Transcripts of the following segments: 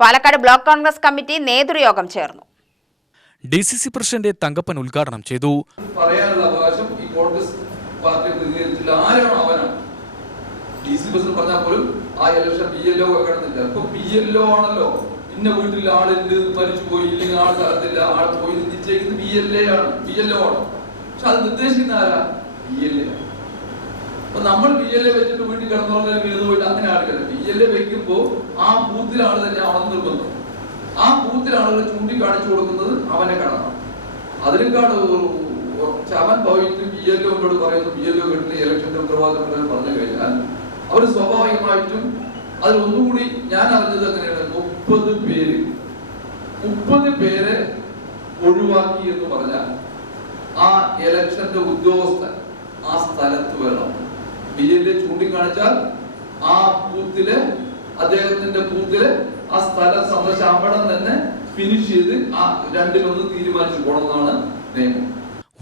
Palakkad block Congress committee നേതൃയോഗം ചേർന്നു. DCC president Thankappan ഉദ്ഘാടനം ചെയ്തു. പറയാനുള്ള അവകാശം ഈ കോൺഗ്രസ് പാർട്ടി പ്രതിനിധിച്ചില്ല, ആരാണോ അവനാണ്. ഡിസി പ്രസിഡന്റ് പറഞ്ഞാൽ പോലും ആ ഇലക്ഷൻ PLO കിടന്നില്ല. ഇപ്പൊ PLO ആണല്ലോ. ഇന്ന വീട്ടിൽ ആളുണ്ട്, മരിച്ചു പോയി, ഇല്ലെങ്കിൽ ആൾ സ്ഥലത്തില്ല, ആൾ പോയി നിശ്ചയിക്കുന്നത് PLO ആണ്. പക്ഷെ അത് നിർദ്ദേശിക്കുന്ന ആരാ? PLA. അപ്പൊ നമ്മൾ PLA വെച്ചിട്ട് വീട്ടിൽ കിടന്നോളെ വീട് പോയിട്ട് അങ്ങനെ ആൾക്കാർ PLA വെക്കുമ്പോ ആ ബൂത്തിലെ ആള് തന്നെ ആണെന്ന് നിർബന്ധം. ആ ബൂത്തിലെ ആളുകൾ ചൂണ്ടിക്കാണിച്ചു കൊടുക്കുന്നത് അവനെ കാണണം. അതിനേക്കാട് അവൻ പോയിട്ട് PLOയോട് പറയുന്നു PLO കിട്ടുന്ന ഇലക്ഷന്റെ ഉത്തരവാദിത്തം പറഞ്ഞു കഴിഞ്ഞാൽ അവർ സ്വാഭാവികമായിട്ടും അതിലൊന്നുകൂടി ഞാൻ അറിഞ്ഞത് എങ്ങനെയാണ്, 30 പേരെ ഒഴിവാക്കി എന്ന് പറഞ്ഞാൽ ആ ഇലക്ഷന്റെ ഉദ്യോഗസ്ഥൻ ആ സ്ഥലത്ത് വരണം. PLA ചൂണ്ടിക്കാണിച്ചാൽ ആ ബൂത്തിലെ അദ്ദേഹത്തിന്റെ ബൂത്തിലെ ആ സ്ഥലം സന്ദർശിച്ച് അവിടെ തന്നെ ഫിനിഷ് ചെയ്ത് ആ രണ്ടിലൊന്ന് തീരുമാനിച്ചു പോകണമെന്നാണ് നിയമം.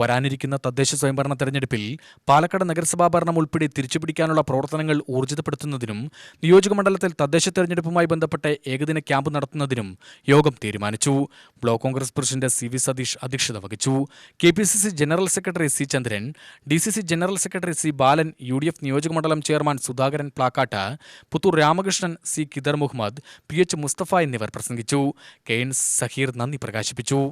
വരാനിരിക്കുന്ന തദ്ദേശ സ്വയംഭരണ തെരഞ്ഞെടുപ്പിൽ പാലക്കാട് നഗരസഭാ ഭരണം ഉൾപ്പെടെ തിരിച്ചുപിടിക്കാനുള്ള പ്രവർത്തനങ്ങൾ ഊർജിതപ്പെടുത്തുന്നതിനും നിയോജകമണ്ഡലത്തിൽ തദ്ദേശ തെരഞ്ഞെടുപ്പുമായി ബന്ധപ്പെട്ട് ഏകദിന ക്യാമ്പ് നടത്തുന്നതിനും യോഗം തീരുമാനിച്ചു. Block Congress president CV Sathish അധ്യക്ഷത വഹിച്ചു. KPCC general secretary C Chandran, DCC general secretary C Balan, UDF നിയോജകമണ്ഡലം chairman Sudhakaran Plakkat, Puthur Ramakrishnan, C Kidar Muhammad, PH Mustafa എന്നിവർ പ്രസംഗിച്ചു. KN സഹീർ നന്ദി പ്രകാശിപ്പിച്ചു.